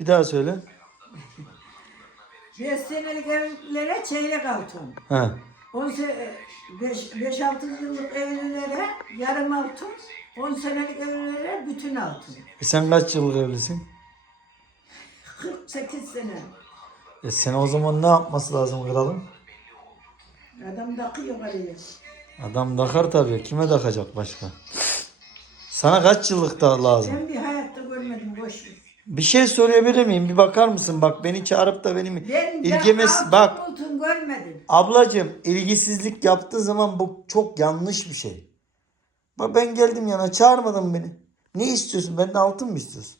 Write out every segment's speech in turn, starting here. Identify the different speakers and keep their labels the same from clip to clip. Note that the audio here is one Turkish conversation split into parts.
Speaker 1: Bir daha söyle.
Speaker 2: 5 senelik evlilere çeyrek altın.
Speaker 1: Ha.
Speaker 2: 5-6 yıllık evlilere yarım altın. 10 senelik evlilere bütün altın.
Speaker 1: E sen kaç yıllık evlisin?
Speaker 2: 48 sene.
Speaker 1: E sen o zaman ne yapması lazım kralım?
Speaker 2: Adam takıyor araya.
Speaker 1: Adam takar tabii. Kime takacak başka? Sana kaç yıllık da lazım?
Speaker 2: Ben bir hayatta görmedim boş ver.
Speaker 1: Bir şey söyleyebilir miyim? Bir bakar mısın? Bak beni çağırıp da benim
Speaker 2: Ben,
Speaker 1: ilgimes
Speaker 2: ben
Speaker 1: bak
Speaker 2: görmedim.
Speaker 1: ablacığım ilgisizlik yaptığı zaman bu çok yanlış bir şey. Bak ben geldim yana çağırmadın beni. Ne istiyorsun? Benden altın mı istiyorsun?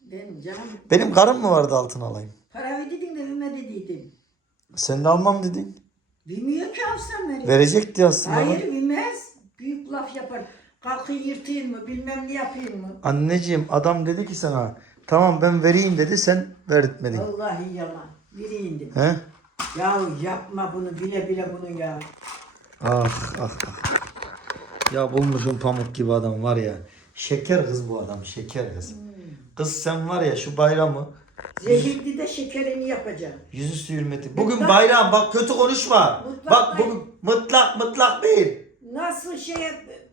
Speaker 2: Ben canım
Speaker 1: Benim karım mı vardı altın alayım?
Speaker 2: para ödedin de bilme dediydim.
Speaker 1: Sen de almam dedin.
Speaker 2: Bilmiyor ki alsam beni.
Speaker 1: Verecekti aslında.
Speaker 2: Hayır bilmez. Büyük laf yapar. Kalkayım yırtayım mı bilmem ne yapayım mı?
Speaker 1: Anneciğim adam dedi ki sana tamam ben vereyim dedi sen verdirtmedin.
Speaker 2: Vallahi yalan. Biri indi.
Speaker 1: He?
Speaker 2: Ya yapma bunu bile bile bunu ya.
Speaker 1: Ah ah ah. Ya bulmuşum pamuk gibi adam var ya. Şeker kız bu adam şeker kız. Kız sen var ya şu bayramı
Speaker 2: Zehirli de şekerini yapacağım.
Speaker 1: yüzüstü hürmeti. Bugün bayram bak kötü konuşma.
Speaker 2: Mutlak
Speaker 1: Bak
Speaker 2: değil.
Speaker 1: bugün mıtlak mıtlak değil.
Speaker 2: Nasıl şey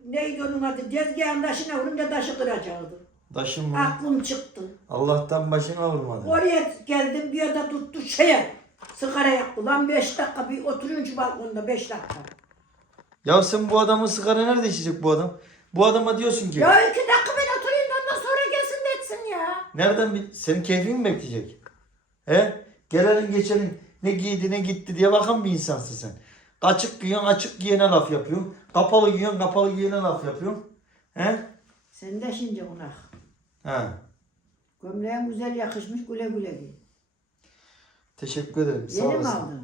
Speaker 2: neydi onun adı? Tezgahın taşına vurunca taşı kıracaktı.
Speaker 1: Taşım mı?
Speaker 2: Aklım çıktı.
Speaker 1: Allah'tan başına vurmadı.
Speaker 2: Oraya geldim bir oda tuttu şeye. Sigara yaktı. Lan beş dakika bir oturuyorsun şu balkonda beş dakika.
Speaker 1: Ya sen bu adamın sigara nerede içecek bu adam? Bu adama diyorsun ki
Speaker 2: Ya iki dakika ben oturayım da ondan sonra gelsin de etsin ya.
Speaker 1: nereden bil senin keyfin mi bekleyecek? He? Gelenin geçenin ne giydi ne gitti diye bakan bir insansın sen. Açık giyiyorsun açık giyene laf yapıyorsun. Kapalı giyiyorsun kapalı giyene laf yapıyorsun. He?
Speaker 2: Sen de şimdi ona.
Speaker 1: He.
Speaker 2: Gömleğin güzel yakışmış güle güle giy.
Speaker 1: Teşekkür ederim. Sağ
Speaker 2: Yeni mi
Speaker 1: olasın.
Speaker 2: aldın?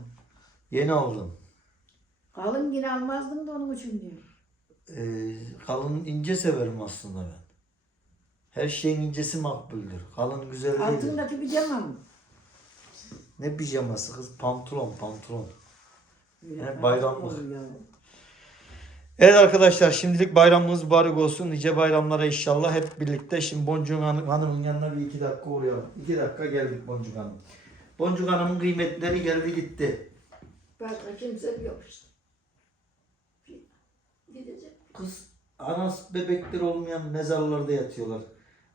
Speaker 1: Yeni aldım.
Speaker 2: Kalın yine almazdın da onun için diyor.
Speaker 1: Ee, kalın ince severim aslında ben. Her şeyin incesi makbuldür. Kalın güzel değil.
Speaker 2: Altındaki pijama mı?
Speaker 1: Ne pijaması kız? Pantolon pantolon. He, bayramlık.
Speaker 2: olur ya.
Speaker 1: Evet arkadaşlar şimdilik bayramımız mübarek olsun. Nice bayramlara inşallah hep birlikte. Şimdi Boncuk Hanım, Hanım'ın yanına bir iki dakika uğrayalım. İki dakika geldik Boncuk Hanım. Boncuk Hanım'ın kıymetleri geldi gitti.
Speaker 2: Başka kimse yok işte. Gidecek.
Speaker 1: Kız anası bebekleri olmayan mezarlarda yatıyorlar.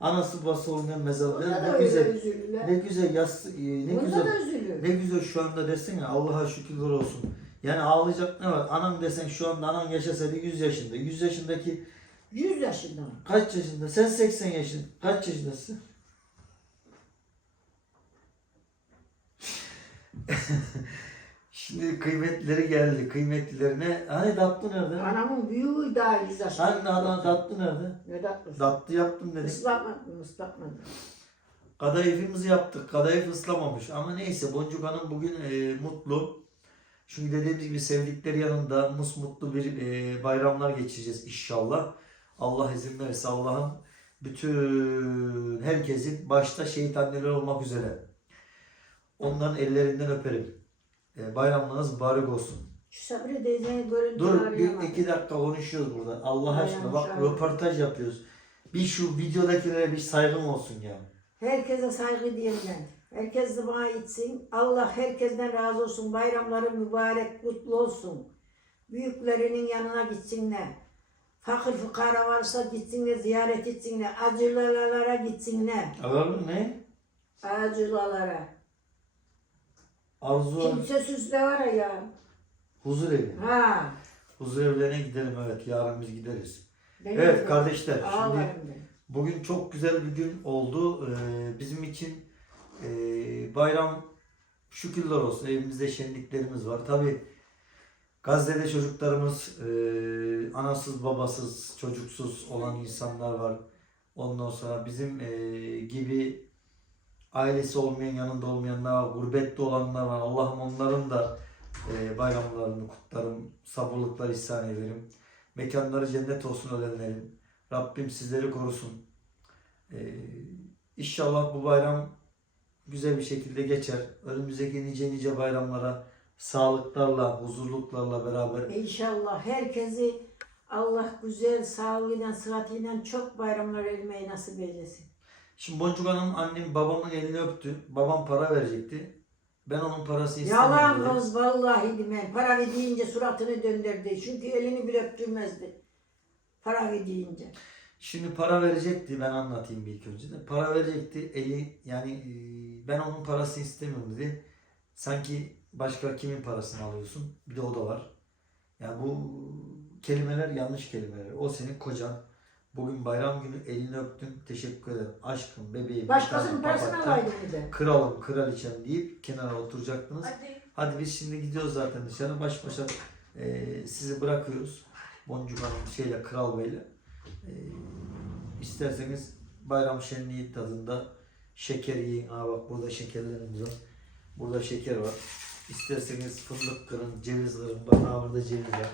Speaker 1: Anası babası olmayan mezarlarda. Ne güzel. Ne güzel yas e, ne
Speaker 2: Bunda
Speaker 1: güzel. Ne güzel şu anda desene Allah'a şükürler olsun. Yani ağlayacak ne var? Anam desen şu anda anan yaşasaydı 100 yaşında. 100 yaşındaki
Speaker 2: 100 yaşında.
Speaker 1: kaç yaşında? Sen 80 yaşın. Kaç yaşındasın? Şimdi kıymetleri geldi. Kıymetlilerine. Hani tatlı nerede?
Speaker 2: Anamın büyüğü daha 100 yaşında.
Speaker 1: Hani adam tatlı nerede?
Speaker 2: Ne tatlısı?
Speaker 1: Tatlı yaptım dedik.
Speaker 2: Islatmadım, ıslatmadım.
Speaker 1: Kadayıfımızı yaptık. Kadayıf ıslamamış. Ama neyse Boncuk Hanım bugün e, mutlu. Çünkü dediğimiz gibi sevdikleri yanında musmutlu bir e, bayramlar geçireceğiz inşallah. Allah izin verirse Allah'ın bütün herkesin başta şehit anneler olmak üzere. Onların ellerinden öperim. E, bayramlarınız mübarek olsun.
Speaker 2: Şu Sabri teyzenin görüntüleri
Speaker 1: Dur bir iki dakika konuşuyoruz burada. Allah aşkına bak
Speaker 2: anladım.
Speaker 1: röportaj yapıyoruz. Bir şu videodakilere bir saygım olsun ya.
Speaker 2: Herkese saygı diyeyim ben. Herkes bana içsin. Allah herkesten razı olsun. Bayramları mübarek, kutlu olsun. Büyüklerinin yanına gitsinler. Fakir fukara varsa gitsinler, ziyaret etsinler. Acılalara gitsinler.
Speaker 1: Alalım ne?
Speaker 2: Acılalara.
Speaker 1: Arzu
Speaker 2: Kimsesiz de var ya.
Speaker 1: huzur evi.
Speaker 2: Ha.
Speaker 1: Huzur evlerine gidelim evet. Yarın biz gideriz.
Speaker 2: benim
Speaker 1: Evet
Speaker 2: de
Speaker 1: kardeşler. Şimdi
Speaker 2: Ağlarım ben.
Speaker 1: bugün çok güzel bir gün oldu. Ee, bizim için e, bayram şükürler olsun. Evimizde şenliklerimiz var. Tabi Gazze'de çocuklarımız e, anasız babasız çocuksuz olan insanlar var. Ondan sonra bizim e, gibi ailesi olmayan yanında olmayanlar var. Gurbette olanlar var. Allah'ım onların da e, bayramlarını kutlarım. Sabırlıklar ihsan ederim. Mekanları cennet olsun ölenlerin. Rabbim sizleri korusun. Ee, inşallah bu bayram güzel bir şekilde geçer. Önümüzdeki nice nice bayramlara sağlıklarla, huzurluklarla beraber
Speaker 2: İnşallah herkesi Allah güzel, sağlığıyla, sıhhatiyle çok bayramlar elmeyi nasip eylesin.
Speaker 1: Şimdi Boncuk Hanım annem babamın elini öptü. Babam para verecekti. Ben onun parasını istemedim.
Speaker 2: Yalan kız vallahi bilmem. Para deyince suratını döndürdü. Çünkü elini bile öptürmezdi. Para deyince.
Speaker 1: Şimdi para verecekti ben anlatayım bir ilk önce de. Para verecekti eli yani e, ben onun parasını istemiyorum dedi. Sanki başka kimin parasını alıyorsun? Bir de o da var. Yani bu kelimeler yanlış kelimeler. O senin kocan. Bugün bayram günü elini öptün. Teşekkür ederim. Aşkım, bebeğim.
Speaker 2: Başkasının parasını alaydı bir de.
Speaker 1: Kralım, kraliçem deyip kenara oturacaktınız.
Speaker 3: Hadi.
Speaker 1: Hadi biz şimdi gidiyoruz zaten dışarı. Baş başa e, sizi bırakıyoruz. Boncuk Hanım şeyle, Kral Bey'le. E, isterseniz bayram şenliği tadında şeker yiyin. Aa bak burada şekerlerimiz var. Burada şeker var. İsterseniz fındık kırın, ceviz kırın. Bak aa burada ceviz var.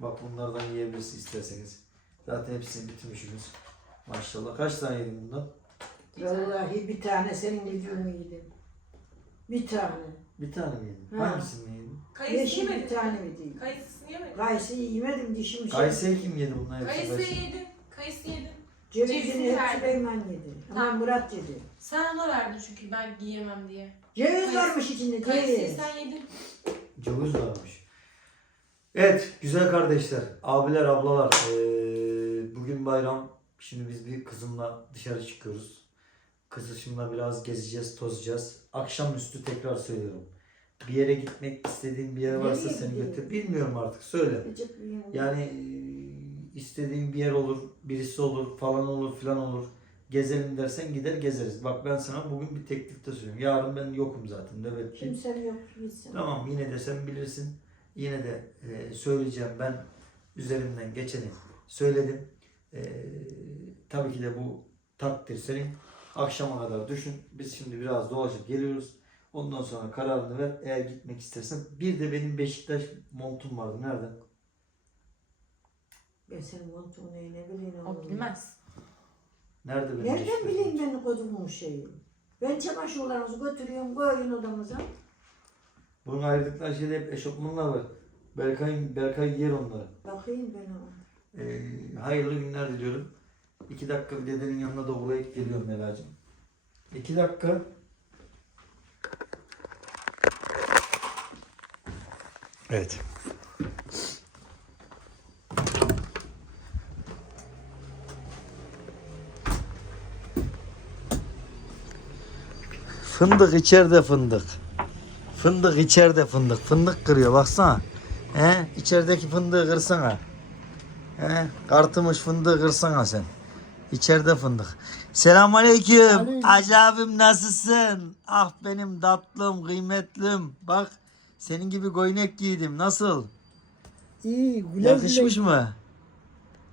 Speaker 1: Bak bunlardan yiyebilirsiniz isterseniz. Zaten hepsini bitirmişsiniz. Maşallah. Kaç tane yedin bundan?
Speaker 2: Vallahi bir tane senin vücudunu yedim. Bir tane.
Speaker 1: Bir tane mi yedin?
Speaker 2: Ha.
Speaker 1: Hangisini yedin?
Speaker 3: Kayısı
Speaker 2: Yeşil bir tane yedim.
Speaker 3: Kayısısını yemedin.
Speaker 2: Kayısıyı yemedim dişim şey.
Speaker 1: Kayısı'yı kim yedi bunlar hepsi?
Speaker 3: Kayısı yedin. Kayısı yedin.
Speaker 2: Cevizini
Speaker 3: Cevizini
Speaker 2: hep
Speaker 3: verdim.
Speaker 2: Süleyman yedi. Ama
Speaker 3: Tamam.
Speaker 2: Murat yedi.
Speaker 3: Sen ona verdin çünkü ben giyemem diye.
Speaker 2: Ceviz varmış içinde
Speaker 3: Kayısıyı
Speaker 2: ceviz.
Speaker 3: sen yedin.
Speaker 1: Ceviz varmış. Evet güzel kardeşler, abiler, ablalar. eee, bugün bayram. Şimdi biz bir kızımla dışarı çıkıyoruz. Kızışımla biraz gezeceğiz, tozacağız. Akşamüstü tekrar söylüyorum. Bir yere gitmek istediğin bir yer varsa
Speaker 2: Nereye
Speaker 1: seni
Speaker 2: gidiyor?
Speaker 1: götür. Bilmiyorum artık söyle.
Speaker 2: Gıcık bir yemek.
Speaker 1: Yani eee, istediğin bir yer olur, birisi olur, falan olur, filan olur. Gezelim dersen gider gezeriz. Bak ben sana bugün bir teklifte söylüyorum. Yarın ben yokum zaten nöbetçiyim.
Speaker 2: Kimsen yok gitsin.
Speaker 1: Tamam yine de sen bilirsin. Yine de e, söyleyeceğim ben üzerimden geçeni söyledim. E, tabii ki de bu takdir senin. Akşama kadar düşün. Biz şimdi biraz dolaşıp geliyoruz. Ondan sonra kararını ver. Eğer gitmek istersen. Bir de benim Beşiktaş montum vardı. Nerede?
Speaker 2: Ben senin montunu ne bileyim
Speaker 3: O
Speaker 2: oğlum.
Speaker 3: bilmez.
Speaker 1: Nerede benim
Speaker 2: Nereden bileyim ben kodumun şeyi? Ben çamaşırlarınızı götürüyorum, koyun odamıza.
Speaker 1: Bunun ayırdıkları şeyde hep eşofmanlar var. Berkay, Berkay yer onları.
Speaker 2: Bakayım ben ona.
Speaker 1: E, hayırlı günler diliyorum. İki dakika bir dedenin yanına da uğrayıp geliyorum Melacığım. İki dakika. Evet. Fındık içeride fındık. Fındık içeride fındık. Fındık kırıyor baksana. He? İçerideki fındığı kırsana. He? Kartımış fındığı kırsana sen. İçeride fındık. Selamünaleyküm.
Speaker 4: Aleyküm.
Speaker 1: Hacı abim nasılsın? Ah benim tatlım, kıymetlim. Bak senin gibi goynek giydim. Nasıl?
Speaker 4: İyi güle
Speaker 1: Yakışmış
Speaker 4: güle.
Speaker 1: mı?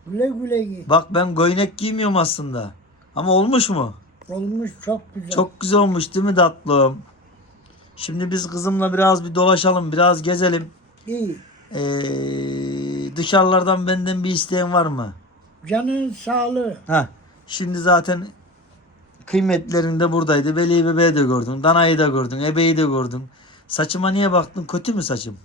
Speaker 4: Güle güle giy.
Speaker 1: Bak ben goynek giymiyorum aslında. Ama olmuş mu?
Speaker 4: Olmuş çok güzel.
Speaker 1: Çok güzel olmuş değil mi tatlım? Şimdi biz kızımla biraz bir dolaşalım, biraz gezelim.
Speaker 4: iyi.
Speaker 1: Ee, dışarılardan benden bir isteğin var mı?
Speaker 4: Canın sağlığı.
Speaker 1: Ha, şimdi zaten kıymetlerin de buradaydı. Veli bebeği de gördün, danayı da gördün, ebeyi de gördün. Saçıma niye baktın? Kötü mü saçım?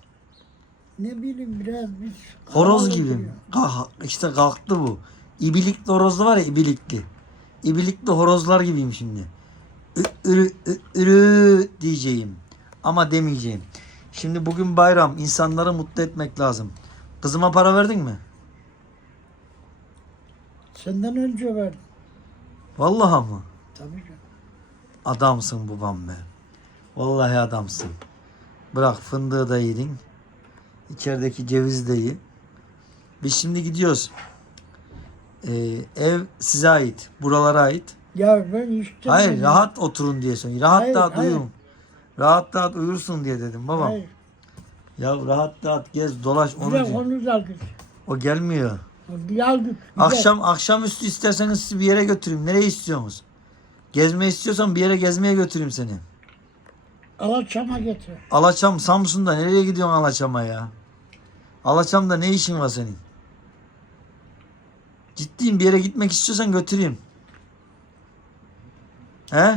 Speaker 4: Ne bileyim biraz biz.
Speaker 1: Horoz gibi. Kalk, işte kalktı bu. İbilikli horozlu var ya ibilikli. İbilikli horozlar gibiyim şimdi. Ürü, diyeceğim. Ama demeyeceğim. Şimdi bugün bayram. insanları mutlu etmek lazım. Kızıma para verdin mi?
Speaker 4: Senden önce verdim.
Speaker 1: Vallahi mı?
Speaker 4: Tabii canım.
Speaker 1: Adamsın babam be. Vallahi adamsın. Bırak fındığı da yedin. İçerideki cevizi de ye. Biz şimdi gidiyoruz. Ee, ev size ait. Buralara ait.
Speaker 4: Ya ben işte.
Speaker 1: Hayır rahat oturun diye söylüyorum. Rahat
Speaker 4: Hayır,
Speaker 1: rahat
Speaker 4: hayır.
Speaker 1: uyuyun. Rahat rahat uyursun diye dedim babam.
Speaker 4: Hayır.
Speaker 1: Ya rahat rahat gez dolaş onu diyor.
Speaker 4: onu da git.
Speaker 1: O gelmiyor.
Speaker 4: Güzel.
Speaker 1: Akşam akşamüstü isterseniz sizi bir yere götüreyim. Nereye istiyorsunuz? Gezme istiyorsan bir yere gezmeye götüreyim seni.
Speaker 4: Alaçam'a getir.
Speaker 1: Alaçam Samsun'da nereye gidiyorsun Alaçam'a ya? Alaçam'da ne işin var senin? Ciddiyim bir yere gitmek istiyorsan götüreyim. He?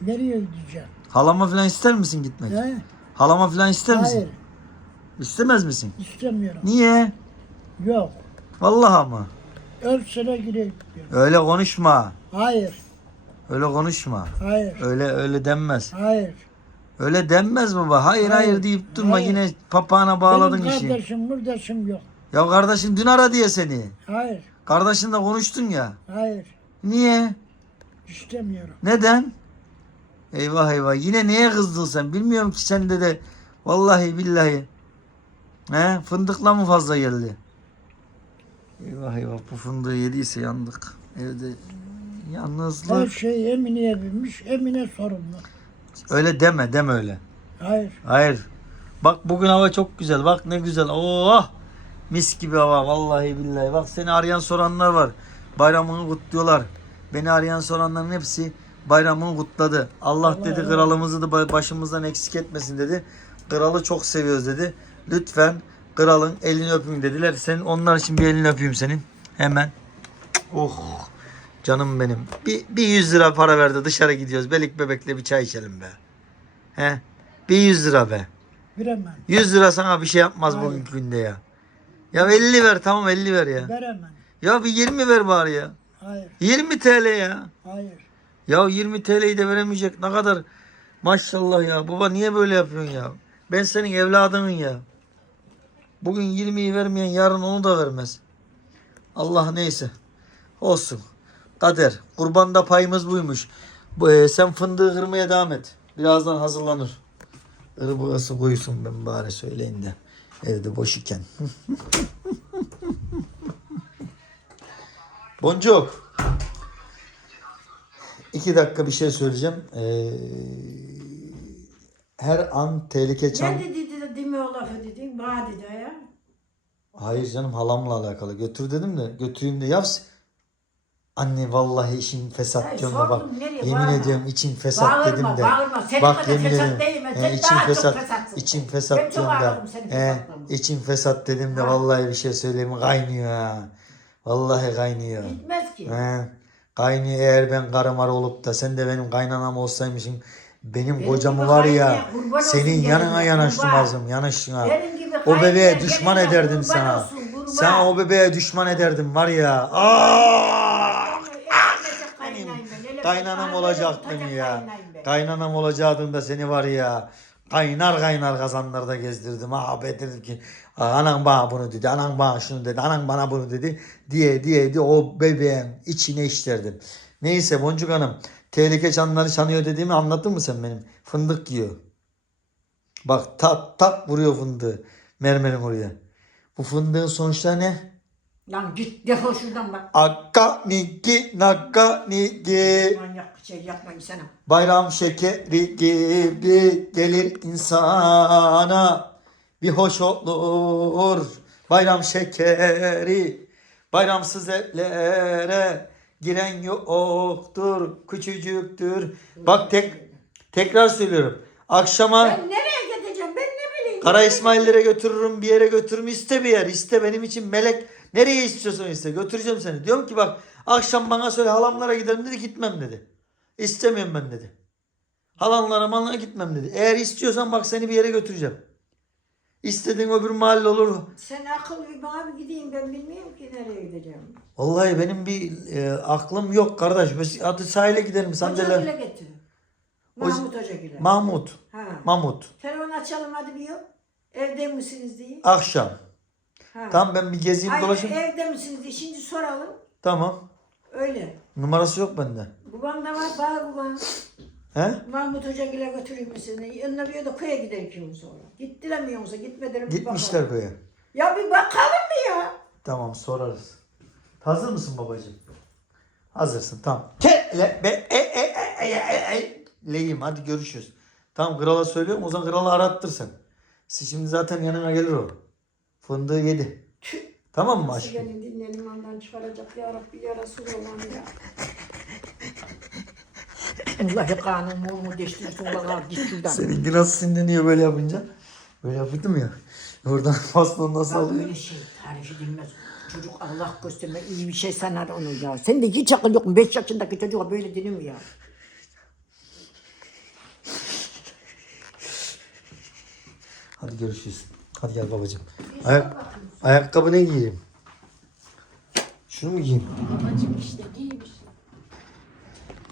Speaker 4: Nereye gideceksin?
Speaker 1: Halama falan ister misin gitmek?
Speaker 4: He?
Speaker 1: Halama falan ister misin?
Speaker 4: Hayır.
Speaker 1: İstemez misin?
Speaker 4: istemiyorum.
Speaker 1: Niye?
Speaker 4: Yok.
Speaker 1: Vallahi mı?
Speaker 4: Ölsene gireyim.
Speaker 1: Öyle konuşma.
Speaker 4: Hayır.
Speaker 1: Öyle konuşma.
Speaker 4: Hayır.
Speaker 1: Öyle öyle denmez.
Speaker 4: Hayır.
Speaker 1: Öyle denmez baba. Hayır hayır,
Speaker 4: Hayır,
Speaker 1: deyip durma
Speaker 4: hayır.
Speaker 1: yine papağana bağladın
Speaker 4: Benim
Speaker 1: işi.
Speaker 4: kardeşim kardeşim yok.
Speaker 1: Ya kardeşin dün aradı ya seni.
Speaker 4: Hayır.
Speaker 1: Kardeşinle konuştun ya.
Speaker 4: Hayır.
Speaker 1: Niye?
Speaker 4: İstemiyorum.
Speaker 1: Neden? Eyvah eyvah. Yine neye kızdın sen? Bilmiyorum ki sende de. Vallahi billahi. He? Fındıkla mı fazla geldi? Eyvah eyvah. Bu fındığı yediyse yandık. Evde
Speaker 4: Her
Speaker 1: yalnızlık.
Speaker 4: şey Emine'ye binmiş. Emine sorumlu.
Speaker 1: Öyle deme deme öyle.
Speaker 4: Hayır.
Speaker 1: Hayır. Bak bugün hava çok güzel. Bak ne güzel. Oh! Mis gibi hava. Vallahi billahi. Bak seni arayan soranlar var. Bayramını kutluyorlar. Beni arayan soranların hepsi bayramını kutladı. Allah
Speaker 4: Allah
Speaker 1: dedi
Speaker 4: Allah.
Speaker 1: kralımızı da ba- başımızdan eksik etmesin dedi. Kralı çok seviyoruz dedi. Lütfen kralın elini öpün dediler. Senin onlar için bir elini öpeyim senin. Hemen. Oh. Canım benim. Bir, bir 100 lira para verdi dışarı gidiyoruz. Belik bebekle bir çay içelim be. He? Bir 100 lira be.
Speaker 4: Veremem.
Speaker 1: 100 lira sana bir şey yapmaz
Speaker 4: Hayır.
Speaker 1: bugün günde ya. Ya 50 ver tamam 50 ver ya.
Speaker 4: Veremem.
Speaker 1: Ya bir 20 ver bari ya.
Speaker 4: Hayır.
Speaker 1: 20 TL ya.
Speaker 4: Hayır.
Speaker 1: Ya 20 TL'yi de veremeyecek ne kadar maşallah ya. Baba niye böyle yapıyorsun ya? Ben senin evladının ya. Bugün 20'yi vermeyen yarın onu da vermez. Allah neyse. Olsun. Kader. Kurbanda payımız buymuş. Bu, e, sen fındığı kırmaya devam et. Birazdan hazırlanır. Irbuğası koysun ben bari söyleyin de. Evde boş iken. Boncuk. İki dakika bir şey söyleyeceğim. Ee, her an tehlike çan...
Speaker 2: Ne dedi de deme o lafı dedi. Bana dedi ya.
Speaker 1: Hayır canım halamla alakalı. Götür dedim de götüreyim de yaps. Anne vallahi işin fesat diyorum da bak. Yemin
Speaker 2: Bağırma.
Speaker 1: ediyorum için fesat
Speaker 2: Bağırma,
Speaker 1: dedim de.
Speaker 2: bağırma. Senin
Speaker 1: bak
Speaker 2: kadar fesat
Speaker 1: ederim. He,
Speaker 2: Sen
Speaker 1: için
Speaker 2: daha çok
Speaker 1: fesat.
Speaker 2: fesatsın.
Speaker 1: için
Speaker 2: Ben
Speaker 1: fesat
Speaker 2: çok
Speaker 1: diyorum da.
Speaker 2: ağladım senin
Speaker 1: He,
Speaker 2: fesatlığına.
Speaker 1: için fesat dedim de
Speaker 2: Ha.
Speaker 1: vallahi bir şey söyleyeyim kaynıyor ha. Vallahi kaynıyor.
Speaker 2: Gitmez ki.
Speaker 1: He. Kaynıyor eğer ben karımar olup da sen de benim kaynanam olsaymışsın. Benim,
Speaker 2: Benim
Speaker 1: kocamı
Speaker 2: gibi
Speaker 1: var ya
Speaker 2: kurban olsun
Speaker 1: senin
Speaker 2: gelin
Speaker 1: yanına
Speaker 2: ya,
Speaker 1: yanaştırmazdım yanaştına.
Speaker 2: Benim gibi
Speaker 1: O bebeğe düşman ederdim
Speaker 2: kurban
Speaker 1: sana.
Speaker 2: olsun, kurban.
Speaker 1: Sana o bebeğe düşman ederdim var ya. Aa!
Speaker 2: Benim
Speaker 1: Kaynanam olacaktın ya. Kaynanam olacaktın da seni var ya. Kaynar kaynar kazanlarda gezdirdim. Abi dedim ki anan bana bunu dedi, anan bana şunu dedi, anan bana bunu dedi diye diye diye o bebeğin içine işlerdim. Neyse Boncuk Hanım tehlike çanları çanıyor dediğimi anlattın mı sen benim? Fındık yiyor. Bak tak tak vuruyor fındığı mermerin oraya. Bu fındığın sonuçları ne?
Speaker 2: Lan git defol şuradan bak.
Speaker 1: Akka niki naka niki.
Speaker 2: Manyak bir şey yapmayın sana.
Speaker 1: Bayram şekeri gibi gelir insana bir hoş olur bayram şekeri bayramsız evlere giren yoktur küçücüktür bak tek tekrar söylüyorum akşama
Speaker 2: Ben nereye gideceğim ben ne bileyim.
Speaker 1: Kara İsmail'lere götürürüm bir yere götürürüm iste bir yer iste benim için melek nereye istiyorsan iste götüreceğim seni diyorum ki bak akşam bana söyle halamlara gidelim dedi gitmem dedi İstemiyorum ben dedi halanlara mallara gitmem dedi eğer istiyorsan bak seni bir yere götüreceğim İstediğin öbür mahalle olur
Speaker 2: Sen akıl bir bana bir gideyim ben bilmiyorum ki nereye gideceğim.
Speaker 1: vallahi benim bir e, aklım yok kardeş Biz hadi sahile gidelim
Speaker 2: Hoca
Speaker 1: sandalye
Speaker 2: bile getir. Mahmut Hoca bile.
Speaker 1: Mahmut
Speaker 2: ha.
Speaker 1: Mahmut
Speaker 2: Telefon açalım hadi bir yok. Evde misiniz diye.
Speaker 1: akşam
Speaker 2: Ha.
Speaker 1: tamam ben bir gezeyim
Speaker 2: Hayır,
Speaker 1: dolaşayım
Speaker 2: evde misiniz diye. Şimdi soralım.
Speaker 1: tamam
Speaker 2: Öyle.
Speaker 1: numarası yok bende
Speaker 2: Babam da var, bağır babam.
Speaker 1: he
Speaker 2: Mahmut Hoca ile götüreyim mi sizi? Yanına bir da köye gider iki gün sonra. Gittiler mi yoksa gitmediler mi?
Speaker 1: gitmişler
Speaker 2: bakalım.
Speaker 1: köye
Speaker 2: Ya bir bakalım mı ya?
Speaker 1: Tamam sorarız. Hazır mısın babacığım? Hazırsın tamam. Ke le be e e e e e e leyim hadi görüşürüz. Tamam krala söylüyorum o zaman kralı arattırsın. Siz şimdi zaten yanına gelir o. Fındığı yedi.
Speaker 2: Tüh.
Speaker 1: Tamam mı aşkım?
Speaker 2: benim dinlenim ondan çıkaracak ya Rabbi ya Resulallah ya. Allah'ı kanun mu değiştirsin Allah'a git şuradan.
Speaker 1: Seninki nasıl sinirleniyor böyle yapınca? Böyle yapıyordum ya. Oradan pastonu nasıl
Speaker 2: Ya
Speaker 1: alıyor?
Speaker 2: böyle şey tarif edilmez. Çocuk Allah gösterme iyi bir şey sanar onu ya. Sen de hiç akıl yok mu? 5 yaşındaki çocuğa böyle denir mi ya?
Speaker 1: Hadi görüşürüz. Hadi gel babacığım. Ayak, ayakkabı ne giyeyim? Şunu mu giyeyim?
Speaker 3: Babacım işte giy bir şey.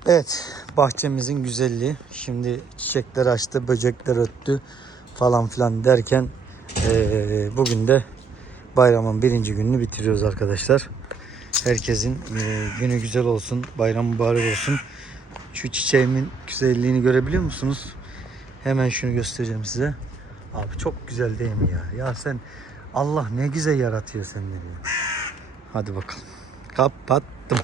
Speaker 1: Evet, bahçemizin güzelliği. Şimdi çiçekler açtı, böcekler öttü falan filan derken eee, bugün de bayramın birinci gününü bitiriyoruz arkadaşlar. Herkesin eee, günü güzel olsun, bayram mübarek olsun. Şu çiçeğimin güzelliğini görebiliyor musunuz? Hemen şunu göstereceğim size. Abi çok güzel değil mi ya? Ya sen Allah ne güzel yaratıyor senden ya. Hadi bakalım. Kapattım.